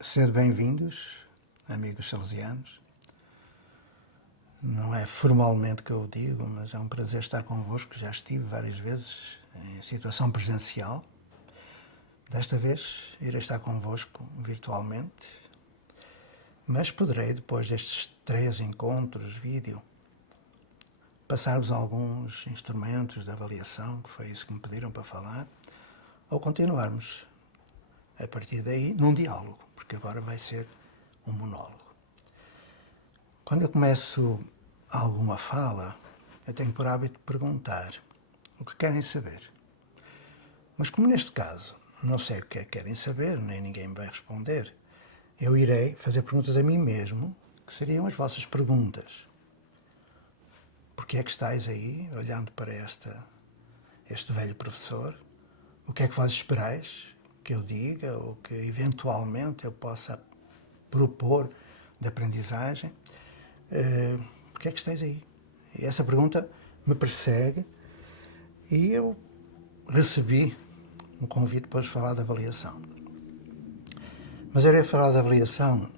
Sede bem-vindos, amigos salesianos. Não é formalmente que eu o digo, mas é um prazer estar convosco. Já estive várias vezes em situação presencial. Desta vez irei estar convosco virtualmente, mas poderei, depois destes 3 encontros vídeo, passar-vos alguns instrumentos de avaliação, que foi isso que me pediram para falar, ou continuarmos a partir daí num diálogo, porque agora vai ser um monólogo. Quando eu começo alguma fala, eu tenho por hábito perguntar o que querem saber. Mas como neste caso não sei o que é que querem saber, nem ninguém me vai responder, eu irei fazer perguntas a mim mesmo, que seriam as vossas perguntas. Porquê é que estáis aí, olhando para este velho professor? O que é que vós esperais que eu diga ou que eventualmente eu possa propor de aprendizagem? Porquê é que estáis aí? E essa pergunta me persegue e eu recebi um convite para falar da avaliação. Mas eu irei falar da avaliação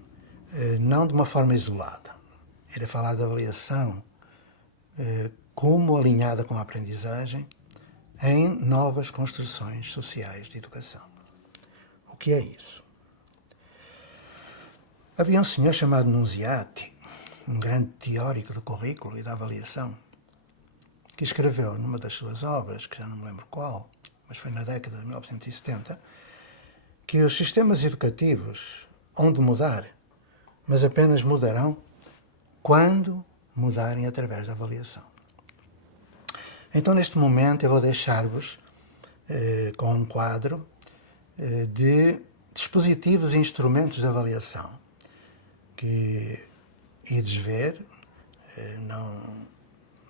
não de uma forma isolada. Irei falar da avaliação como alinhada com a aprendizagem em novas construções sociais de educação. O que é isso? Havia um senhor chamado Nunziati, um grande teórico do currículo e da avaliação, que escreveu numa das suas obras, que já não me lembro qual, mas foi na década de 1970, que os sistemas educativos hão de mudar, mas apenas mudarão quando mudarem através da avaliação. Então, neste momento, eu vou deixar-vos com um quadro de dispositivos e instrumentos de avaliação que ides ver,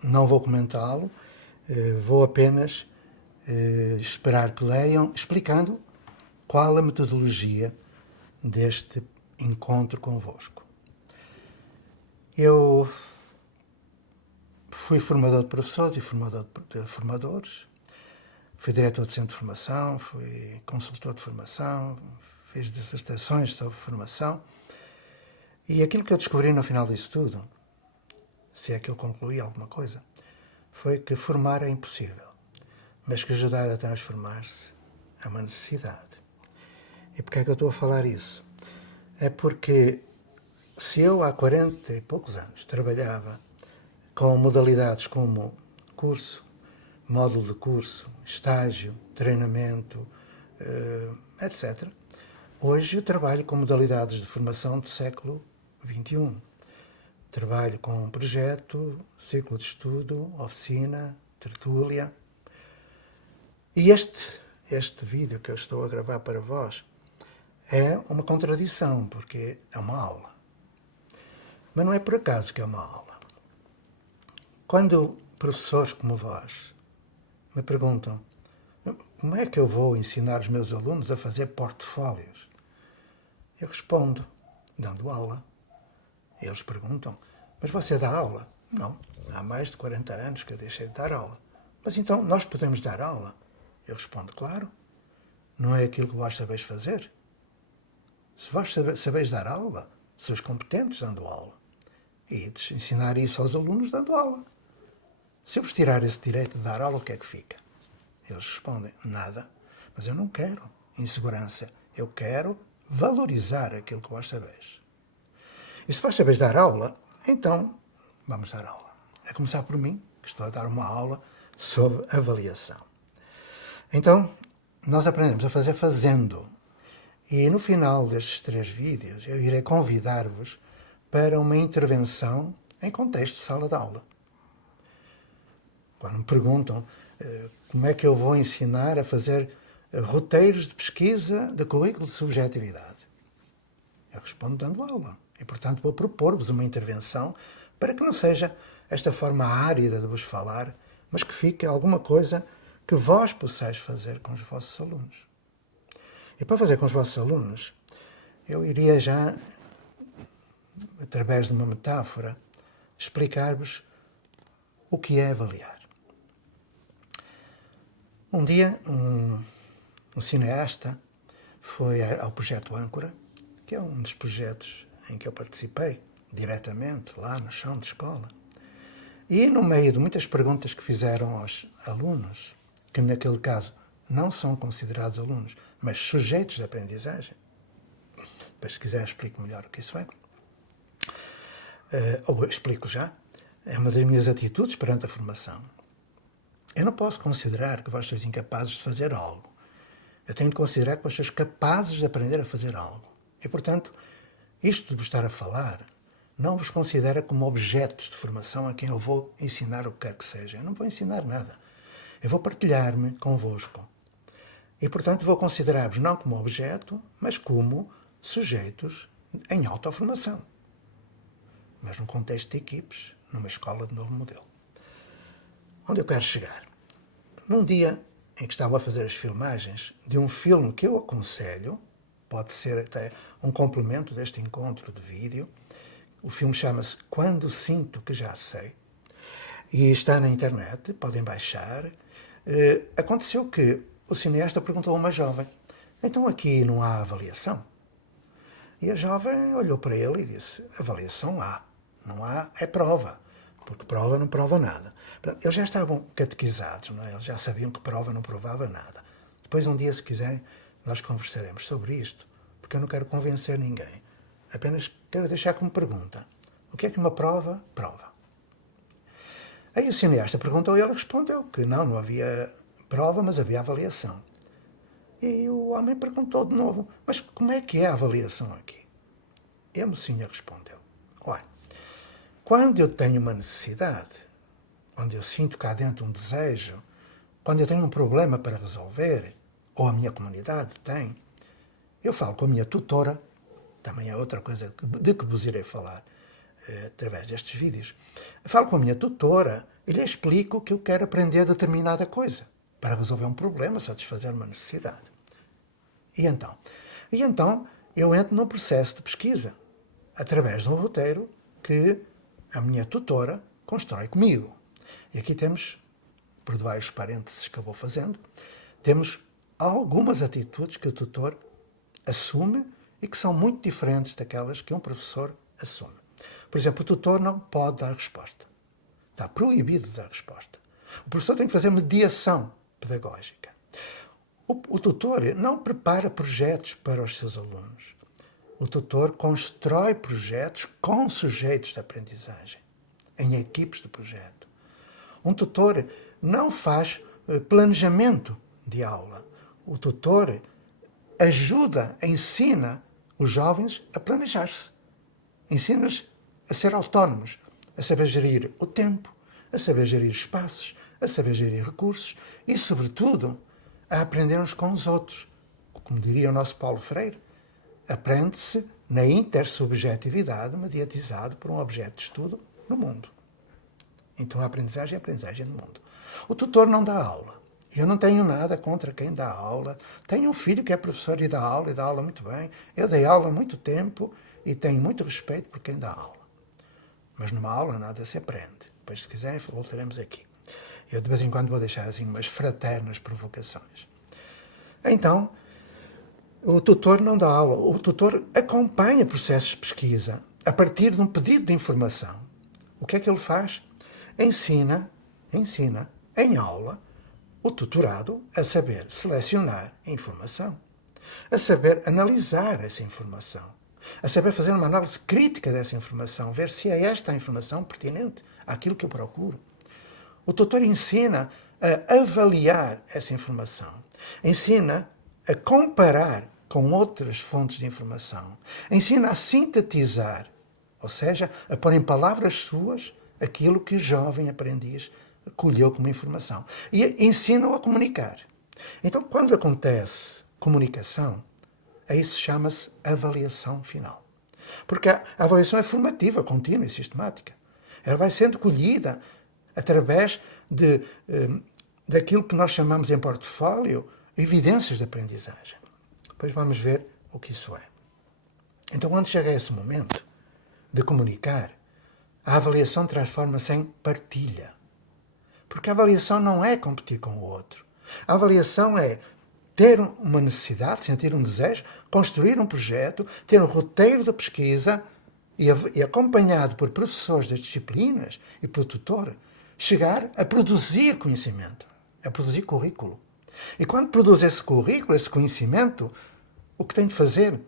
não vou comentá-lo, vou apenas esperar que leiam, explicando qual a metodologia deste encontro convosco. Eu fui formador de professores e formador de formadores, fui diretor de centro de formação, fui consultor de formação, fiz dissertações sobre formação, e aquilo que eu descobri no final disso tudo, se é que eu concluí alguma coisa, foi que formar é impossível, mas que ajudar a transformar-se é uma necessidade. E porquê é que eu estou a falar isso? É porque se eu há 40 e poucos anos trabalhava com modalidades como curso, módulo de curso, estágio, treinamento, etc. Hoje eu trabalho com modalidades de formação do século XXI. Trabalho com um projeto, círculo de estudo, oficina, tertúlia. E este vídeo que eu estou a gravar para vós é uma contradição, porque é uma aula. Mas não é por acaso que é uma aula. Quando professores como vós me perguntam como é que eu vou ensinar os meus alunos a fazer portfólios, eu respondo, dando aula. Eles perguntam, mas você dá aula? Não, há mais de 40 anos que eu deixei de dar aula. Mas então, nós podemos dar aula? Eu respondo, claro. Não é aquilo que vós sabeis fazer? Se vós sabeis dar aula, sois competentes dando aula. E ensinar isso aos alunos dando aula. Se eu vos tirar esse direito de dar aula, o que é que fica? Eles respondem, nada. Mas eu não quero insegurança. Eu quero valorizar aquilo que vós sabeis. E se vós sabeis dar aula, então vamos dar aula. A começar por mim, que estou a dar uma aula sobre avaliação. Então, nós aprendemos a fazer fazendo. E no final destes 3 vídeos, eu irei convidar-vos para uma intervenção em contexto de sala de aula. Quando me perguntam como é que eu vou ensinar a fazer roteiros de pesquisa de currículo de subjetividade, eu respondo dando aula. E, portanto, vou propor-vos uma intervenção para que não seja esta forma árida de vos falar, mas que fique alguma coisa que vós possais fazer com os vossos alunos. E para fazer com os vossos alunos, eu iria já, através de uma metáfora, explicar-vos o que é avaliar. Um dia, um cineasta foi ao projeto Âncora, que é um dos projetos em que eu participei, diretamente, lá no chão de escola. E no meio de muitas perguntas que fizeram aos alunos, que naquele caso não são considerados alunos, mas sujeitos de aprendizagem, depois se quiser explico melhor o que isso é, ou explico já, é uma das minhas atitudes perante a formação. Eu não posso considerar que vós sois incapazes de fazer algo. Eu tenho de considerar que vós sois capazes de aprender a fazer algo. E, portanto, isto de vos estar a falar não vos considera como objetos de formação a quem eu vou ensinar o que quer que seja. Eu não vou ensinar nada. Eu vou partilhar-me convosco. E, portanto, vou considerar-vos não como objeto, mas como sujeitos em autoformação. Mas num contexto de equipes, numa escola de novo modelo. Onde eu quero chegar? Num dia em que estava a fazer as filmagens de um filme que eu aconselho, pode ser até um complemento deste encontro de vídeo. O filme chama-se Quando Sinto Que Já Sei e está na internet, podem baixar. Aconteceu que o cineasta perguntou a uma jovem: então aqui não há avaliação? E a jovem olhou para ele e disse: avaliação há, não há é prova, porque prova não prova nada. Portanto, eles já estavam catequizados, não é? Eles já sabiam que prova não provava nada. Depois, um dia, se quiserem, nós conversaremos sobre isto, porque eu não quero convencer ninguém. Apenas quero deixar como pergunta: o que é que uma prova prova? Aí o cineasta perguntou e ele respondeu que não havia prova, mas havia avaliação. E o homem perguntou de novo: mas como é que é a avaliação aqui? E a mocinha respondeu: olha, quando eu tenho uma necessidade, quando eu sinto cá dentro um desejo, quando eu tenho um problema para resolver, ou a minha comunidade tem, eu falo com a minha tutora, também é outra coisa de que vos irei falar através destes vídeos. Eu falo com a minha tutora e lhe explico que eu quero aprender determinada coisa para resolver um problema, satisfazer uma necessidade. E então eu entro num processo de pesquisa, através de um roteiro que a minha tutora constrói comigo. E aqui temos, perdoai os parênteses que eu vou fazendo, temos algumas atitudes que o tutor assume e que são muito diferentes daquelas que um professor assume. Por exemplo, o tutor não pode dar resposta. Está proibido de dar resposta. O professor tem que fazer mediação pedagógica. O tutor não prepara projetos para os seus alunos. O tutor constrói projetos com sujeitos de aprendizagem, em equipes de projeto. Um tutor não faz planejamento de aula. O tutor ajuda, ensina os jovens a planejar-se. Ensina-os a ser autónomos, a saber gerir o tempo, a saber gerir espaços, a saber gerir recursos e, sobretudo, a aprender uns com os outros. Como diria o nosso Paulo Freire, aprende-se na intersubjetividade mediatizado por um objeto de estudo no mundo. Então a aprendizagem é a aprendizagem no mundo. O tutor não dá aula. Eu não tenho nada contra quem dá aula. Tenho um filho que é professor e dá aula muito bem. Eu dei aula há muito tempo e tenho muito respeito por quem dá aula. Mas numa aula nada se aprende. Depois, se quiserem, voltaremos aqui. Eu de vez em quando vou deixar assim umas fraternas provocações. Então, o tutor não dá aula. O tutor acompanha processos de pesquisa a partir de um pedido de informação. O que é que ele faz? Ensina em aula o tutorado a saber selecionar a informação, a saber analisar essa informação, a saber fazer uma análise crítica dessa informação, ver se é esta a informação pertinente àquilo que eu procuro. O tutor ensina a avaliar essa informação, ensina a comparar com outras fontes de informação, ensina a sintetizar, ou seja, a pôr em palavras suas aquilo que o jovem aprendiz colheu como informação. E ensina-o a comunicar. Então, quando acontece comunicação, a isso chama-se avaliação final. Porque a avaliação é formativa, contínua e sistemática. Ela vai sendo colhida através daquilo que nós chamamos em portfólio evidências de aprendizagem. Depois vamos ver o que isso é. Então, quando chega a esse momento de comunicar, a avaliação transforma-se em partilha. Porque a avaliação não é competir com o outro. A avaliação é ter uma necessidade, sentir um desejo, construir um projeto, ter um roteiro de pesquisa e acompanhado por professores das disciplinas e pelo tutor, chegar a produzir conhecimento, a produzir currículo. E quando produz esse currículo, esse conhecimento, o que tem de fazer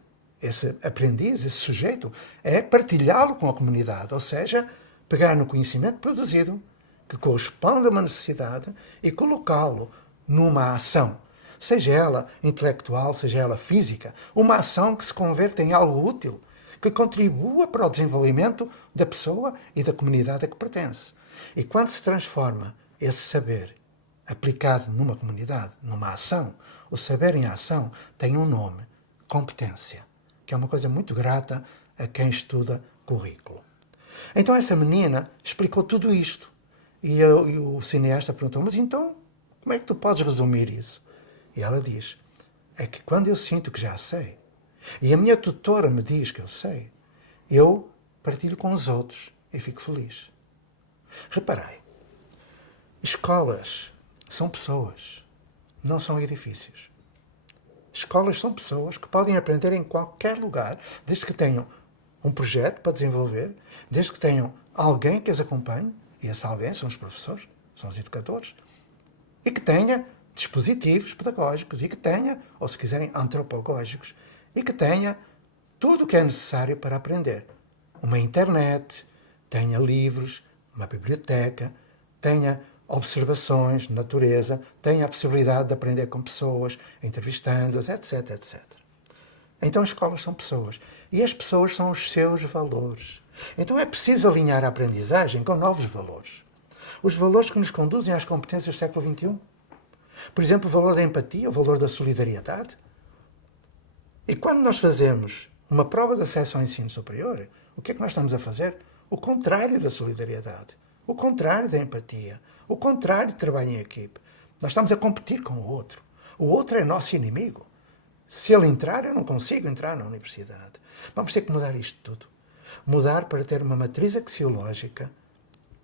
esse aprendiz, esse sujeito, é partilhá-lo com a comunidade, ou seja, pegar no conhecimento produzido, que corresponde a uma necessidade, e colocá-lo numa ação, seja ela intelectual, seja ela física, uma ação que se converta em algo útil, que contribua para o desenvolvimento da pessoa e da comunidade a que pertence. E quando se transforma esse saber aplicado numa comunidade, numa ação, o saber em ação tem um nome, competência, que é uma coisa muito grata a quem estuda currículo. Então essa menina explicou tudo isto. E o cineasta perguntou, mas então, como é que tu podes resumir isso? E ela diz, é que quando eu sinto que já sei, e a minha tutora me diz que eu sei, eu partilho com os outros e fico feliz. Reparei, escolas são pessoas, não são edifícios. Escolas são pessoas que podem aprender em qualquer lugar, desde que tenham um projeto para desenvolver, desde que tenham alguém que as acompanhe, e esse alguém são os professores, são os educadores, e que tenha dispositivos pedagógicos, e que tenha, ou se quiserem, antropagógicos, e que tenha tudo o que é necessário para aprender. Uma internet, tenha livros, uma biblioteca, tenha observações de natureza, tenha a possibilidade de aprender com pessoas, entrevistando-as, etc, etc. Então as escolas são pessoas. E as pessoas são os seus valores. Então é preciso alinhar a aprendizagem com novos valores. Os valores que nos conduzem às competências do século XXI. Por exemplo, o valor da empatia, o valor da solidariedade. E quando nós fazemos uma prova de acesso ao ensino superior, o que é que nós estamos a fazer? O contrário da solidariedade, o contrário da empatia, o contrário de trabalho em equipe. Nós estamos a competir com o outro. O outro é nosso inimigo. Se ele entrar, eu não consigo entrar na universidade. Vamos ter que mudar isto tudo. Mudar para ter uma matriz axiológica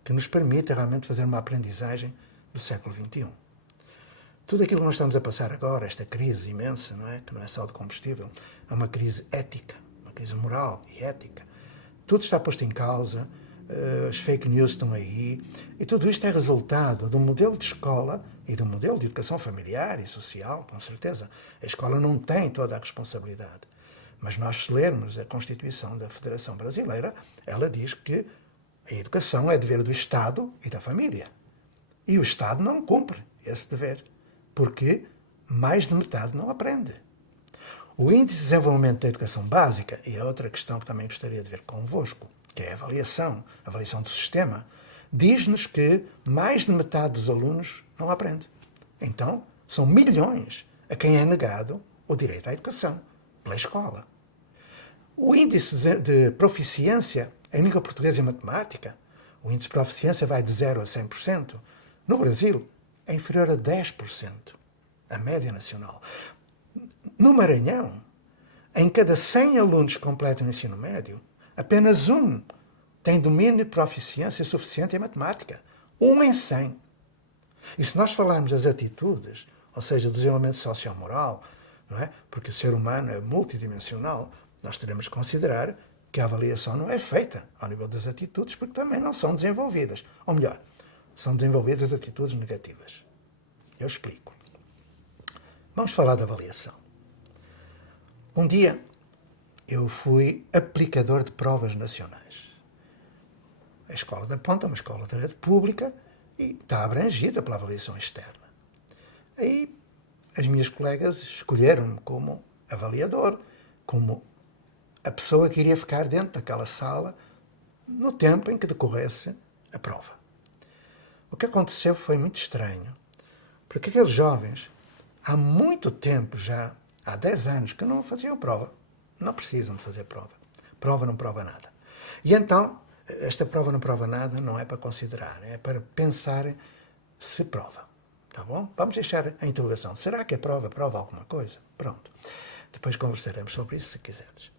que nos permita realmente fazer uma aprendizagem do século XXI. Tudo aquilo que nós estamos a passar agora, esta crise imensa, não é? Que não é só de combustível, é uma crise ética, uma crise moral e ética. Tudo está posto em causa, as fake news estão aí, e tudo isto é resultado de um modelo de escola e de um modelo de educação familiar e social, com certeza. A escola não tem toda a responsabilidade. Mas nós, se lermos a Constituição da Federação Brasileira, ela diz que a educação é dever do Estado e da família. E o Estado não cumpre esse dever, porque mais de metade não aprende. O Índice de Desenvolvimento da Educação Básica, e é outra questão que também gostaria de ver convosco, que é a avaliação do sistema, diz-nos que mais de metade dos alunos não aprende. Então, são milhões a quem é negado o direito à educação pela escola. O índice de proficiência em língua portuguesa e matemática, o índice de proficiência vai de 0 a 100%. No Brasil, é inferior a 10%, a média nacional. No Maranhão, em cada 100 alunos que completam o ensino médio, apenas um tem domínio de proficiência suficiente em matemática. 1 em 100. E se nós falarmos das atitudes, ou seja, do desenvolvimento sociomoral, não é? Porque o ser humano é multidimensional, nós teremos que considerar que a avaliação não é feita ao nível das atitudes, porque também não são desenvolvidas. Ou melhor, são desenvolvidas atitudes negativas. Eu explico. Vamos falar da avaliação. Um dia, eu fui aplicador de provas nacionais. A Escola da Ponta é uma escola da rede pública e está abrangida pela avaliação externa. Aí, as minhas colegas escolheram-me como avaliador, como a pessoa que iria ficar dentro daquela sala no tempo em que decorresse a prova. O que aconteceu foi muito estranho, porque aqueles jovens, há muito tempo já, há 10 anos, que não faziam prova. Não precisam de fazer prova. Prova não prova nada. E então, esta prova não prova nada não é para considerar, é para pensar se prova. Tá bom? Vamos deixar a interrogação. Será que a prova prova alguma coisa? Pronto. Depois conversaremos sobre isso, se quiseres.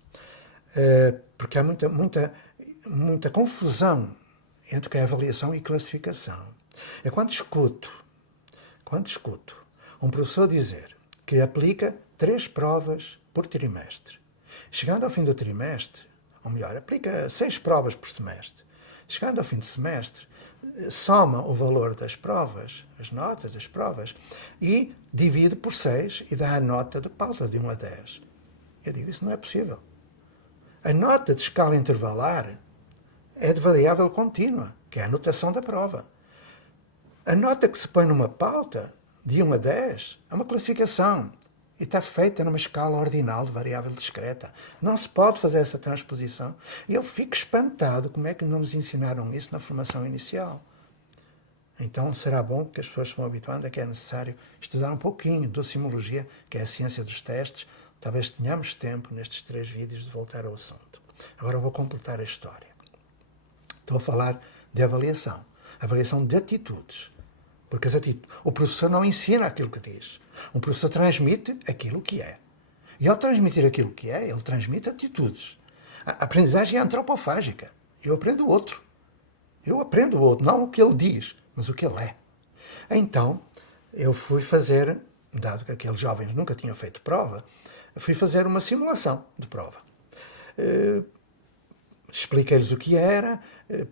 Porque há muita confusão entre o que é avaliação e classificação. É quando escuto um professor dizer que aplica 3 provas por trimestre. Chegando ao fim do trimestre, ou melhor, aplica 6 provas por semestre. Chegando ao fim do semestre, soma o valor das provas, as notas das provas, e divide por 6 e dá a nota de pauta de 1 a 10. Eu digo, isso não é possível. A nota de escala intervalar é de variável contínua, que é a notação da prova. A nota que se põe numa pauta, de 1 a 10, é uma classificação e está feita numa escala ordinal de variável discreta. Não se pode fazer essa transposição. E eu fico espantado como é que não nos ensinaram isso na formação inicial. Então será bom que as pessoas se vão habituando a que é necessário estudar um pouquinho de docimologia, que é a ciência dos testes. Talvez tenhamos tempo nestes 3 vídeos de voltar ao assunto. Agora eu vou completar a história. Estou a falar de avaliação. Avaliação de atitudes. Porque o professor não ensina aquilo que diz. Um professor transmite aquilo que é. E ao transmitir aquilo que é, ele transmite atitudes. A aprendizagem é antropofágica. Eu aprendo o outro. Eu aprendo o outro, não o que ele diz, mas o que ele é. Então, eu fui fazer, dado que aqueles jovens nunca tinham feito prova, fui fazer uma simulação de prova. Expliquei-lhes o que era,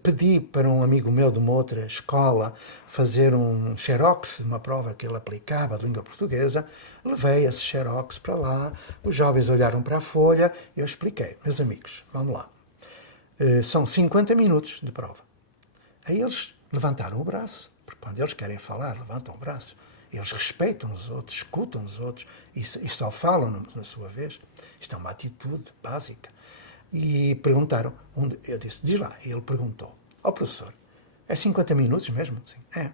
pedi para um amigo meu de uma outra escola fazer um xerox de uma prova que ele aplicava de língua portuguesa, levei esse xerox para lá, os jovens olharam para a folha e eu expliquei, meus amigos, vamos lá, são 50 minutos de prova. Aí eles levantaram o braço, porque quando eles querem falar, levantam o braço, eles respeitam os outros, escutam os outros e só falam na sua vez. Isto é uma atitude básica. E perguntaram, eu disse, diz lá. E ele perguntou, professor, é 50 minutos mesmo? Sim, é.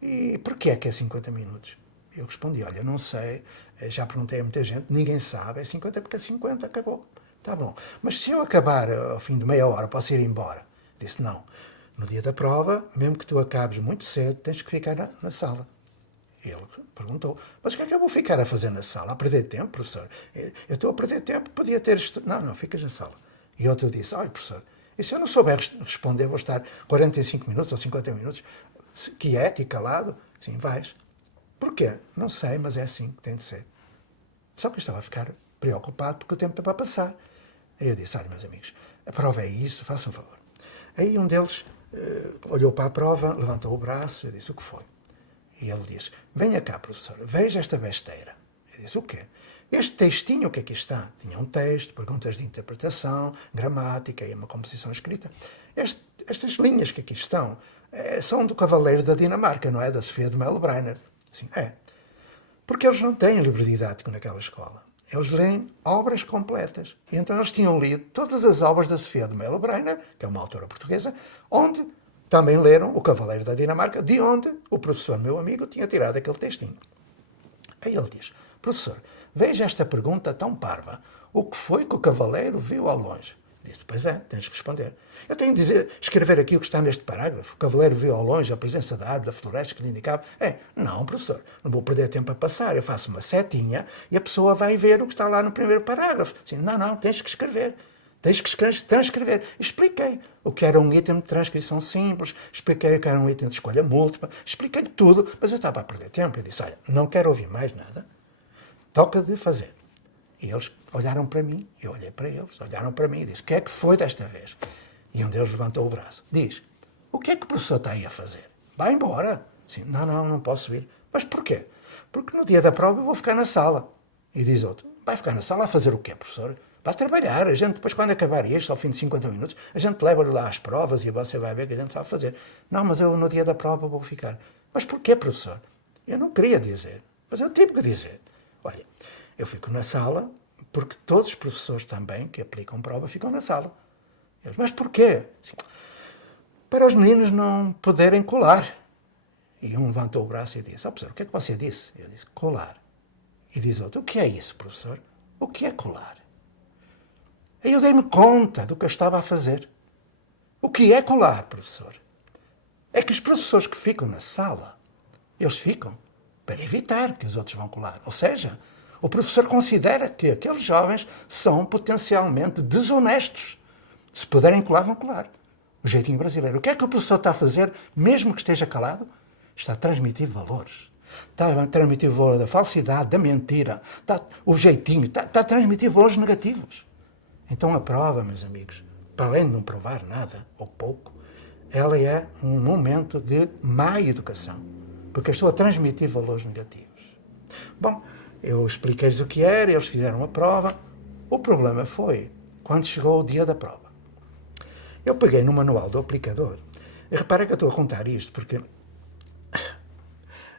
E porquê é que é 50 minutos? Eu respondi, olha, não sei, já perguntei a muita gente, ninguém sabe, é 50 porque é 50, acabou. Tá bom. Mas se eu acabar ao fim de meia hora, posso ir embora? Disse, não. No dia da prova, mesmo que tu acabes muito cedo, tens que ficar na sala. Ele perguntou, mas o que é que eu vou ficar a fazer na sala? A perder tempo, professor? Eu estou a perder tempo, podia ter... Não, ficas na sala. E outro disse, olha, professor, e se eu não souber responder, vou estar 45 minutos ou 50 minutos, quieto e calado? Sim, vais. Porquê? Não sei, mas é assim que tem de ser. Só que eu estava a ficar preocupado porque o tempo é para passar. Aí eu disse, olha, meus amigos, a prova é isso, façam um favor. Aí um deles olhou para a prova, levantou o braço e disse, o que foi? E ele disse, venha cá, professor, veja esta besteira. Eu disse, o quê? Este textinho que aqui está, tinha um texto, perguntas de interpretação, gramática e uma composição escrita. Estas linhas que aqui estão são do Cavaleiro da Dinamarca, não é? Da Sofia de Melo Breiner. Assim, é. Porque eles não têm livro didático naquela escola. Eles leem obras completas. E então eles tinham lido todas as obras da Sofia de Melo Breiner, que é uma autora portuguesa, onde também leram o Cavaleiro da Dinamarca, de onde o professor, meu amigo, tinha tirado aquele textinho. Aí ele diz, professor, veja esta pergunta tão parva. O que foi que o cavaleiro viu ao longe? Disse, pois é, tens que responder. Eu tenho de escrever aqui o que está neste parágrafo. O cavaleiro viu ao longe a presença da árvore da floresta que lhe indicava. Não, professor, não vou perder tempo a passar. Eu faço uma setinha e a pessoa vai ver o que está lá no primeiro parágrafo. Assim, não, tens que escrever. Tens que transcrever. Expliquei o que era um item de transcrição simples, expliquei o que era um item de escolha múltipla, expliquei tudo, mas eu estava a perder tempo. Eu disse, olha, não quero ouvir mais nada, toca de fazer. E eles olharam para mim, eu olhei para eles, olharam para mim e disse, o que é que foi desta vez? E um deles levantou o braço. Diz, o que é que o professor está aí a fazer? Vai embora. Sim, não posso ir. Mas porquê? Porque no dia da prova eu vou ficar na sala. E diz outro, vai ficar na sala a fazer o quê, professor? Vai trabalhar, a gente depois quando acabar isto, ao fim de 50 minutos, a gente leva-lhe lá as provas e você vai ver que a gente sabe fazer. Não, mas eu no dia da prova vou ficar. Mas porquê, professor? Eu não queria dizer, mas eu tive que dizer. Olha, eu fico na sala porque todos os professores também que aplicam prova ficam na sala. Eles, mas porquê? Assim, para os meninos não poderem colar. E um levantou o braço e disse, professor, o que é que você disse? Eu disse, colar. E diz outro, o que é isso, professor? O que é colar? Aí eu dei-me conta do que eu estava a fazer. O que é colar, professor? É que os professores que ficam na sala, eles ficam para evitar que os outros vão colar. Ou seja, o professor considera que aqueles jovens são potencialmente desonestos. Se puderem colar, vão colar. O jeitinho brasileiro. O que é que o professor está a fazer, mesmo que esteja calado? Está a transmitir valores. está a transmitir valor da falsidade, da mentira, o jeitinho, está a transmitir valores negativos. Então a prova, meus amigos, para além de não provar nada, ou pouco, ela é um momento de má educação, porque eu estou a transmitir valores negativos. Bom, eu expliquei-lhes o que era, eles fizeram a prova. O problema foi quando chegou o dia da prova. Eu peguei no manual do aplicador, e repara que eu estou a contar isto porque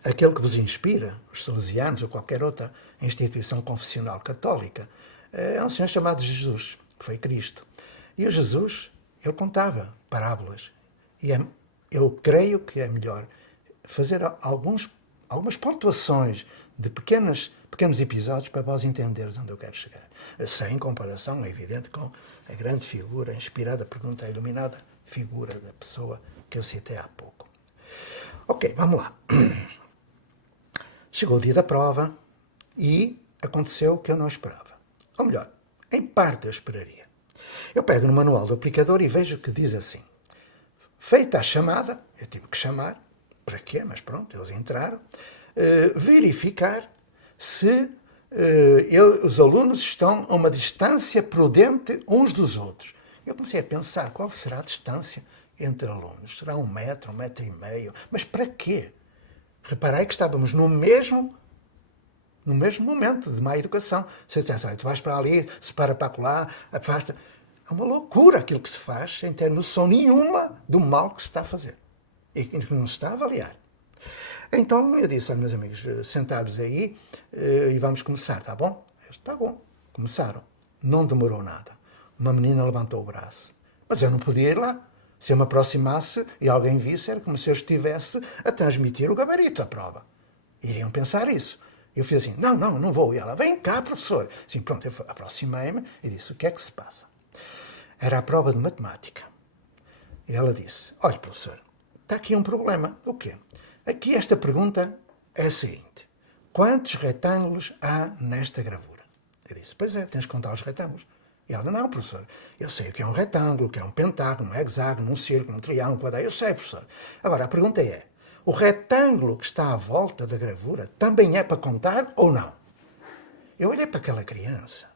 aquele que vos inspira, os salesianos ou qualquer outra instituição confessional católica, é um senhor chamado Jesus, que foi Cristo. E o Jesus, ele contava parábolas. E eu creio que é melhor fazer algumas pontuações de pequenos episódios para vós entenderes onde eu quero chegar. Sem comparação, é evidente, com a grande figura, a inspirada pergunta, a iluminada figura da pessoa que eu citei há pouco. Ok, vamos lá. Chegou o dia da prova e aconteceu o que eu não esperava. Ou melhor, em parte eu esperaria. Eu pego no manual do aplicador e vejo que diz assim: feita a chamada, eu tive que chamar, para quê? Mas pronto, eles entraram, verificar se os alunos estão a uma distância prudente uns dos outros. Eu comecei a pensar, qual será a distância entre alunos? Será 1 metro, 1,5 metro? Mas para quê? Reparei que estávamos no mesmo momento de má educação. Se eu dissesse, olha, tu vais para ali, se para lá, afasta. É uma loucura aquilo que se faz, sem ter noção nenhuma do mal que se está a fazer. E que não se está a avaliar. Então eu disse aos meus amigos, sentados aí e vamos começar, tá bom? Está bom. Começaram. Não demorou nada. Uma menina levantou o braço. Mas eu não podia ir lá. Se eu me aproximasse e alguém visse, era como se eu estivesse a transmitir o gabarito da prova. Iriam pensar isso. Eu fiz assim, não vou. E ela, vem cá, professor. Assim, pronto, eu aproximei-me e disse, o que é que se passa? Era a prova de matemática. E ela disse, olha, professor, está aqui um problema. O quê? Aqui esta pergunta é a seguinte. Quantos retângulos há nesta gravura? Eu disse, pois é, tens que contar os retângulos. E ela, não, professor, eu sei o que é um retângulo, o que é um pentágono, um hexágono, um círculo, um triângulo, um quadrado. Eu sei, professor. Agora, a pergunta é, o retângulo que está à volta da gravura também é para contar ou não? Eu olhei para aquela criança,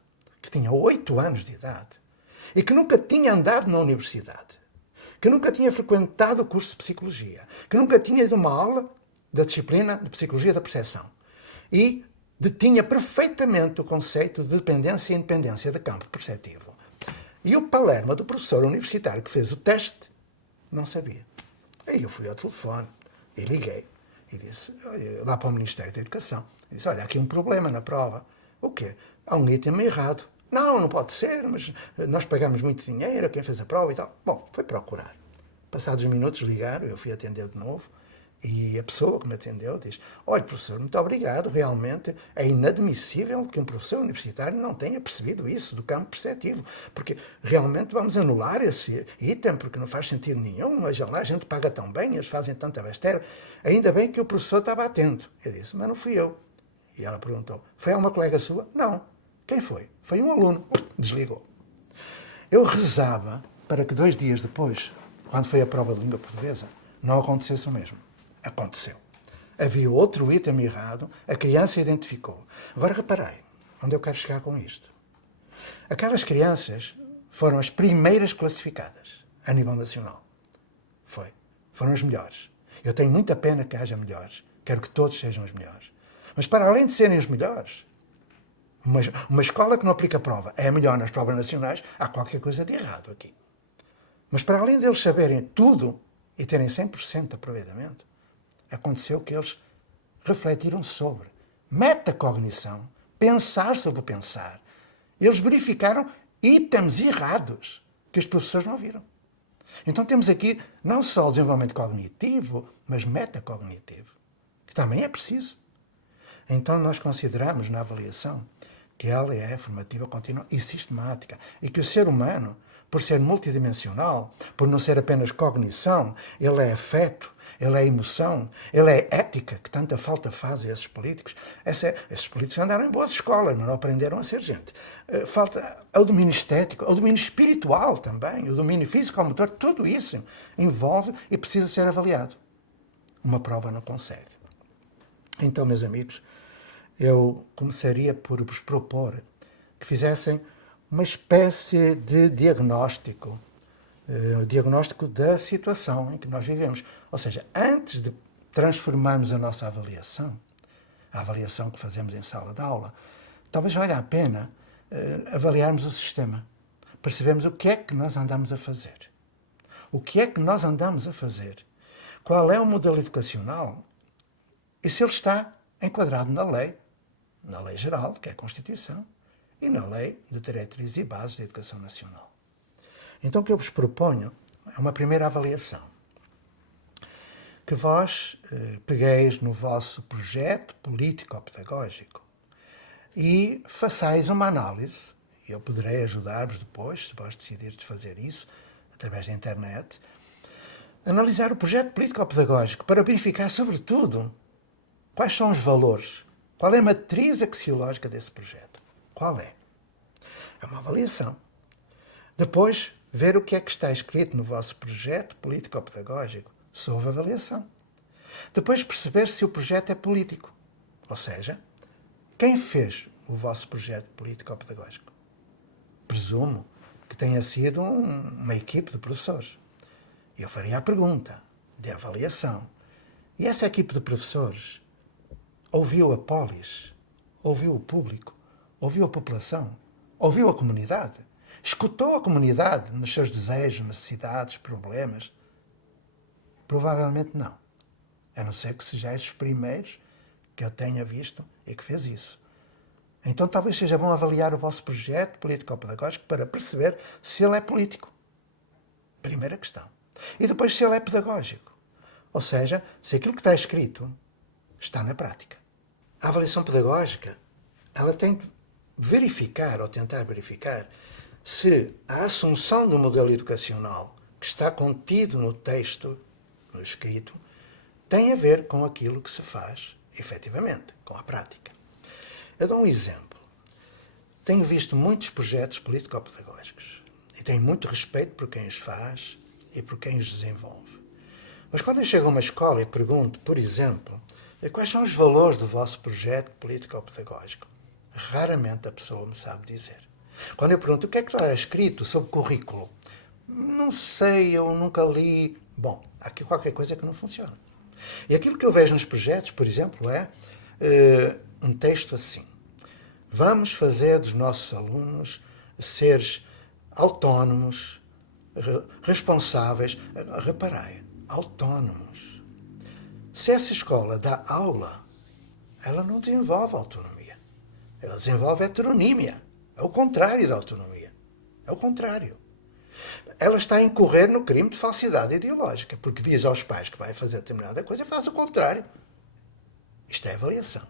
que tinha 8 anos de idade, e que nunca tinha andado na universidade, que nunca tinha frequentado o curso de Psicologia, que nunca tinha ido a uma aula da disciplina de Psicologia da Percepção, e detinha perfeitamente o conceito de dependência e independência de campo perceptivo. E o palerma do professor universitário que fez o teste não sabia. Aí eu fui ao telefone e liguei e disse, lá para o Ministério da Educação, e disse, olha, há aqui um problema na prova. O quê? Há um item errado. Não pode ser, mas nós pagamos muito dinheiro a quem fez a prova e tal. Bom, foi procurar. Passados minutos ligaram, eu fui atender de novo, e a pessoa que me atendeu diz, olha, professor, muito obrigado, realmente é inadmissível que um professor universitário não tenha percebido isso do campo perceptivo, porque realmente vamos anular esse item, porque não faz sentido nenhum, mas lá a gente paga tão bem, eles fazem tanta besteira, ainda bem que o professor estava atento. Eu disse, mas não fui eu. E ela perguntou, foi uma colega sua? Não. Quem foi? Foi um aluno. Desligou. Eu rezava para que 2 dias depois, quando foi a prova de língua portuguesa, não acontecesse o mesmo. Aconteceu. Havia outro item errado, a criança identificou. Agora reparei, onde eu quero chegar com isto. Aquelas crianças foram as primeiras classificadas a nível nacional. Foram as melhores. Eu tenho muita pena que haja melhores. Quero que todos sejam os melhores. Mas para além de serem os melhores, uma escola que não aplica prova é a melhor nas provas nacionais, há qualquer coisa de errado aqui. Mas para além deles saberem tudo e terem 100% de aproveitamento, aconteceu que eles refletiram sobre metacognição, pensar sobre o pensar. Eles verificaram itens errados que os professores não viram. Então temos aqui não só o desenvolvimento cognitivo, mas metacognitivo, que também é preciso. Então nós consideramos na avaliação que ela é formativa contínua e sistemática e que o ser humano, por ser multidimensional, por não ser apenas cognição, ele é afeto, ele é emoção, ele é ética, que tanta falta faz a esses políticos. Esses políticos andaram em boas escolas, não aprenderam a ser gente. Falta o domínio estético, o domínio espiritual também, o domínio físico-motor, tudo isso envolve e precisa ser avaliado. Uma prova não consegue. Então, meus amigos, eu começaria por vos propor que fizessem uma espécie de diagnóstico, diagnóstico da situação em que nós vivemos. Ou seja, antes de transformarmos a nossa avaliação, a avaliação que fazemos em sala de aula, talvez valha a pena avaliarmos o sistema, percebemos o que é que nós andamos a fazer. O que é que nós andamos a fazer? Qual é o modelo educacional? E se ele está enquadrado na lei geral, que é a Constituição, e na lei de diretrizes e bases da educação nacional. Então o que eu vos proponho é uma primeira avaliação. Que vós pegueis no vosso projeto político-pedagógico e façais uma análise. Eu poderei ajudar-vos depois, se vós decidirdes fazer isso, através da internet, analisar o projeto político-pedagógico para verificar, sobretudo, quais são os valores, qual é a matriz axiológica desse projeto. Qual é? É uma avaliação. Depois, ver o que é que está escrito no vosso projeto político-pedagógico sobre avaliação. Depois, perceber se o projeto é político. Ou seja, quem fez o vosso projeto político-pedagógico? Presumo que tenha sido uma equipe de professores. Eu faria a pergunta de avaliação. E essa equipe de professores ouviu a polis, ouviu o público, ouviu a população, ouviu a comunidade, escutou a comunidade nos seus desejos, necessidades, problemas? Provavelmente não. A não ser que sejais os primeiros que eu tenha visto e que fez isso. Então talvez seja bom avaliar o vosso projeto político-pedagógico para perceber se ele é político. Primeira questão. E depois se ele é pedagógico. Ou seja, se aquilo que está escrito está na prática. A avaliação pedagógica, ela tem que verificar ou tentar verificar se a assunção do modelo educacional que está contido no texto, no escrito, tem a ver com aquilo que se faz efetivamente, com a prática. Eu dou um exemplo. Tenho visto muitos projetos político-pedagógicos e tenho muito respeito por quem os faz e por quem os desenvolve. Mas quando eu chego a uma escola e pergunto, por exemplo, quais são os valores do vosso projeto político-pedagógico, raramente a pessoa me sabe dizer. Quando eu pergunto o que é que está escrito sobre currículo, não sei, eu nunca li. Bom, há aqui qualquer coisa que não funciona. E aquilo que eu vejo nos projetos, por exemplo, é um texto assim. Vamos fazer dos nossos alunos seres autónomos, responsáveis. Reparei, autónomos. Se essa escola dá aula, ela não desenvolve autonomia. Ela desenvolve heteronímia. É o contrário da autonomia. É o contrário. Ela está a incorrer no crime de falsidade ideológica, porque diz aos pais que vai fazer determinada coisa e faz o contrário. Isto é avaliação.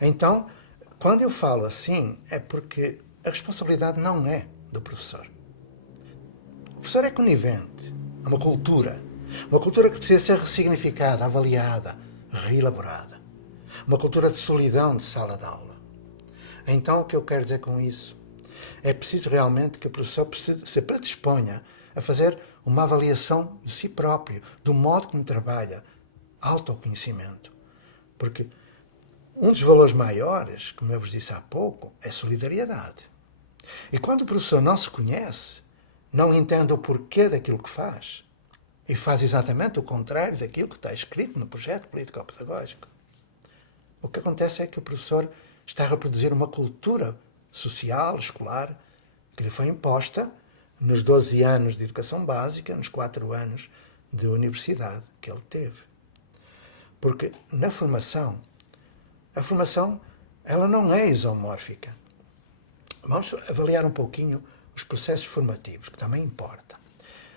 Então, quando eu falo assim, é porque a responsabilidade não é do professor. O professor é conivente. É uma cultura. Uma cultura que precisa ser ressignificada, avaliada, reelaborada. Uma cultura de solidão de sala de aula. Então, o que eu quero dizer com isso? É preciso realmente que o professor se predisponha a fazer uma avaliação de si próprio, do modo como trabalha, autoconhecimento. Porque um dos valores maiores, como eu vos disse há pouco, é solidariedade. E quando o professor não se conhece, não entende o porquê daquilo que faz, e faz exatamente o contrário daquilo que está escrito no projeto político-pedagógico, o que acontece é que o professor está a reproduzir uma cultura social, escolar, que lhe foi imposta nos 12 anos de educação básica, nos 4 anos de universidade que ele teve. Porque na formação, a formação ela não é isomórfica. Vamos avaliar um pouquinho os processos formativos, que também importa.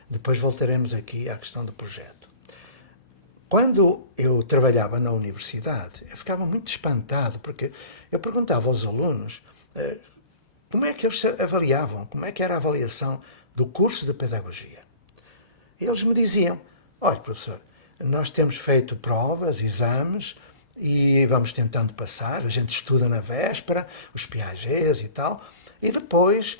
Depois voltaremos aqui à questão do projeto. Quando eu trabalhava na universidade, eu ficava muito espantado, porque eu perguntava aos alunos como é que eles se avaliavam, como é que era a avaliação do curso de pedagogia. E eles me diziam, olha, professor, nós temos feito provas, exames, e vamos tentando passar, a gente estuda na véspera, os Piagets e tal, e depois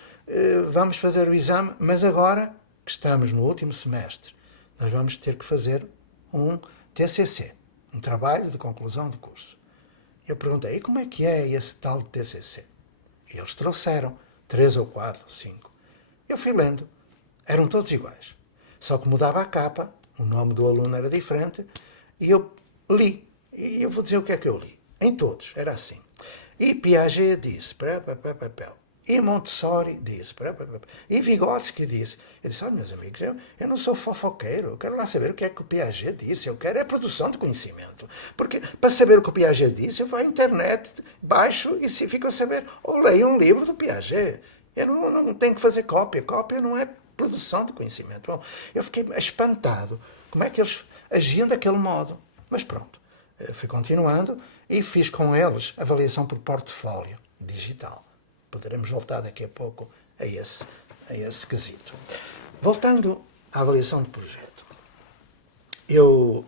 vamos fazer o exame, mas agora que estamos no último semestre, nós vamos ter que fazer um TCC. um trabalho de conclusão de curso. Eu perguntei, e como é que é esse tal TCC? E eles trouxeram 3 ou 4 ou 5. Eu fui lendo. Eram todos iguais. Só que mudava a capa, o nome do aluno era diferente, e eu li. E eu vou dizer o que é que eu li. Em todos, era assim. E Piaget disse, e Montessori disse, e Vygotsky disse. Eu disse, meus amigos, eu não sou fofoqueiro, eu quero lá saber o que é que o Piaget disse, eu quero é produção de conhecimento. Porque para saber o que o Piaget disse, eu vou à internet, baixo e se fico a saber, ou leio um livro do Piaget. Eu não tenho que fazer cópia não é produção de conhecimento. Bom, eu fiquei espantado como é que eles agiam daquele modo. Mas pronto, fui continuando e fiz com eles avaliação por portfólio digital. Poderemos voltar daqui a pouco a esse quesito. Voltando à avaliação de projeto. Eu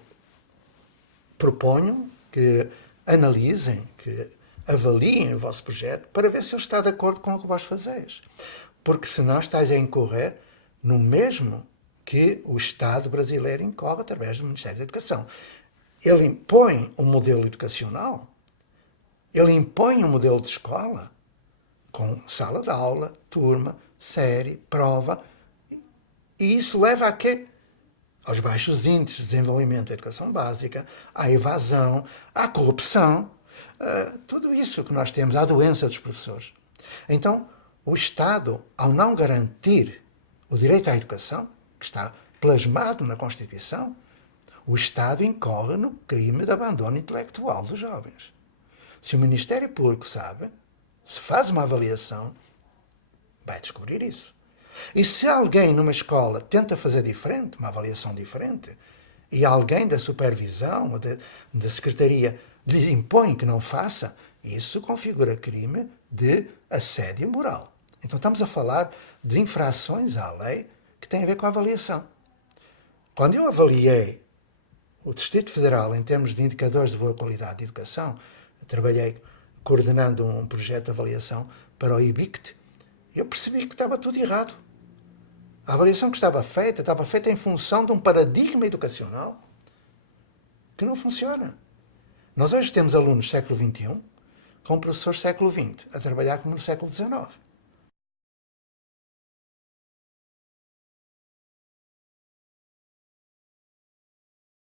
proponho que analisem, que avaliem o vosso projeto para ver se ele está de acordo com o que vós fazeis. Porque senão estáis a incorrer no mesmo que o Estado brasileiro incorre através do Ministério da Educação. Ele impõe um modelo educacional, ele impõe um modelo de escola, com sala de aula, turma, série, prova, e isso leva a quê? Aos baixos índices de desenvolvimento da educação básica, à evasão, à corrupção, tudo isso que nós temos, à doença dos professores. Então, o Estado, ao não garantir o direito à educação, que está plasmado na Constituição, o Estado incorre no crime de abandono intelectual dos jovens. Se o Ministério Público sabe, se faz uma avaliação, vai descobrir isso. E se alguém numa escola tenta fazer diferente, uma avaliação diferente, e alguém da supervisão ou da secretaria lhe impõe que não faça, isso configura crime de assédio moral. Então estamos a falar de infrações à lei que têm a ver com a avaliação. Quando eu avaliei o Distrito Federal em termos de indicadores de boa qualidade de educação, trabalhei coordenando um projeto de avaliação para o IBICT, eu percebi que estava tudo errado. A avaliação que estava feita em função de um paradigma educacional que não funciona. Nós hoje temos alunos do século XXI com professores do século XX a trabalhar como no século XIX.